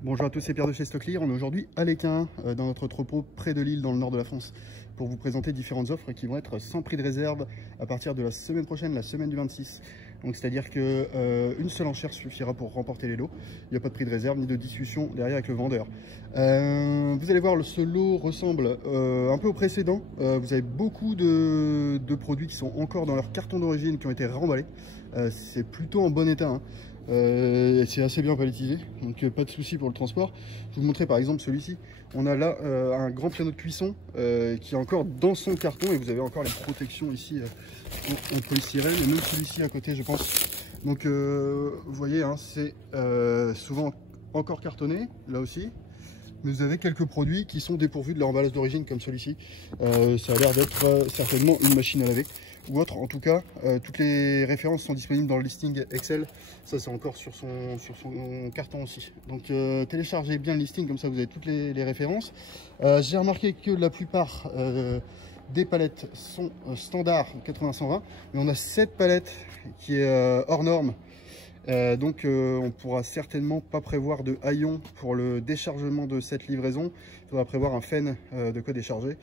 Bonjour à tous, c'est Pierre de chez Stocklear. On est aujourd'hui à l'Équin, dans notre entrepôt près de Lille, dans le nord de la France, pour vous présenter différentes offres qui vont être sans prix de réserve à partir de la semaine prochaine, la semaine du 26. Donc c'est-à-dire qu'une seule enchère suffira pour remporter les lots. Il n'y a pas de prix de réserve ni de discussion derrière avec le vendeur. Vous allez voir, ce lot ressemble un peu au précédent. Vous avez beaucoup de produits qui sont encore dans leur carton d'origine, qui ont été remballés. C'est plutôt en bon état, hein. C'est assez bien palettisé, donc pas de souci pour le transport. Je vais vous montrer par exemple celui-ci. On a là un grand piano de cuisson qui est encore dans son carton, et vous avez encore les protections ici en polystyrène, et même celui-ci à côté je pense. Donc vous voyez, hein, c'est souvent encore cartonné là aussi. Mais vous avez quelques produits qui sont dépourvus de leur emballage d'origine, comme celui-ci. Ça a l'air d'être certainement une machine à laver ou autre. En tout cas, toutes les références sont disponibles dans le listing Excel. Ça, c'est encore sur son carton aussi. Donc téléchargez bien le listing, comme ça vous avez toutes les références. J'ai remarqué que la plupart des palettes sont standard 80-120, mais on a cette palette qui est hors norme. Donc on pourra certainement pas prévoir de haillons pour le déchargement de cette livraison. Il faudra prévoir un FN de quoi décharger.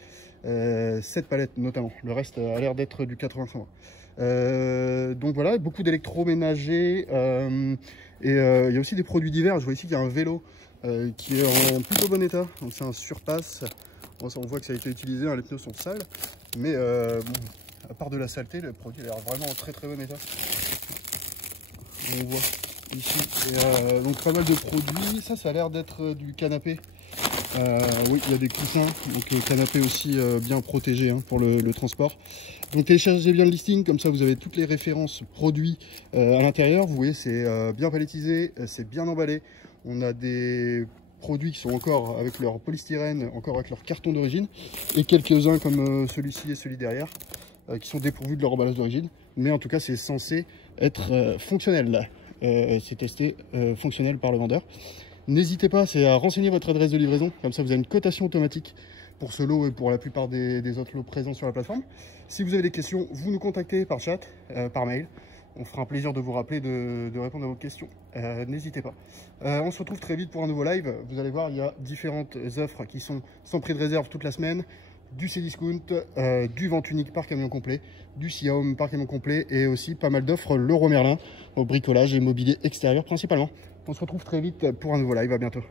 Cette palette notamment, le reste a l'air d'être du 80-120. Donc voilà, beaucoup d'électroménagers, et il y a aussi des produits divers. Je vois ici qu'il y a un vélo qui est en plutôt bon état, donc c'est un surpasse. Bon, ça, on voit que ça a été utilisé, hein, les pneus sont sales, mais bon, à part de la saleté, le produit a l'air vraiment en très bon état. On voit ici, et donc pas mal de produits. Ça a l'air d'être du canapé. Oui, il y a des coussins, donc canapé aussi bien protégé, hein, pour le transport. Donc téléchargez bien le listing, comme ça vous avez toutes les références produits à l'intérieur. Vous voyez, c'est bien palettisé, c'est bien emballé. On a des produits qui sont encore avec leur polystyrène, encore avec leur carton d'origine, et quelques-uns comme celui-ci et celui derrière, qui sont dépourvus de leur emballage d'origine. Mais en tout cas, c'est censé être fonctionnel. C'est testé fonctionnel par le vendeur. N'hésitez pas, c'est à renseigner votre adresse de livraison. Comme ça, vous avez une cotation automatique pour ce lot et pour la plupart des autres lots présents sur la plateforme. Si vous avez des questions, vous nous contactez par chat, par mail. On fera un plaisir de vous rappeler, de répondre à vos questions. N'hésitez pas. On se retrouve très vite pour un nouveau live. Vous allez voir, il y a différentes offres qui sont sans prix de réserve toute la semaine. Du Cdiscount, du vente unique par camion complet, du Xiaomi par camion complet, et aussi pas mal d'offres Leroy Merlin au bricolage et mobilier extérieur principalement. On se retrouve très vite pour un nouveau live. À bientôt.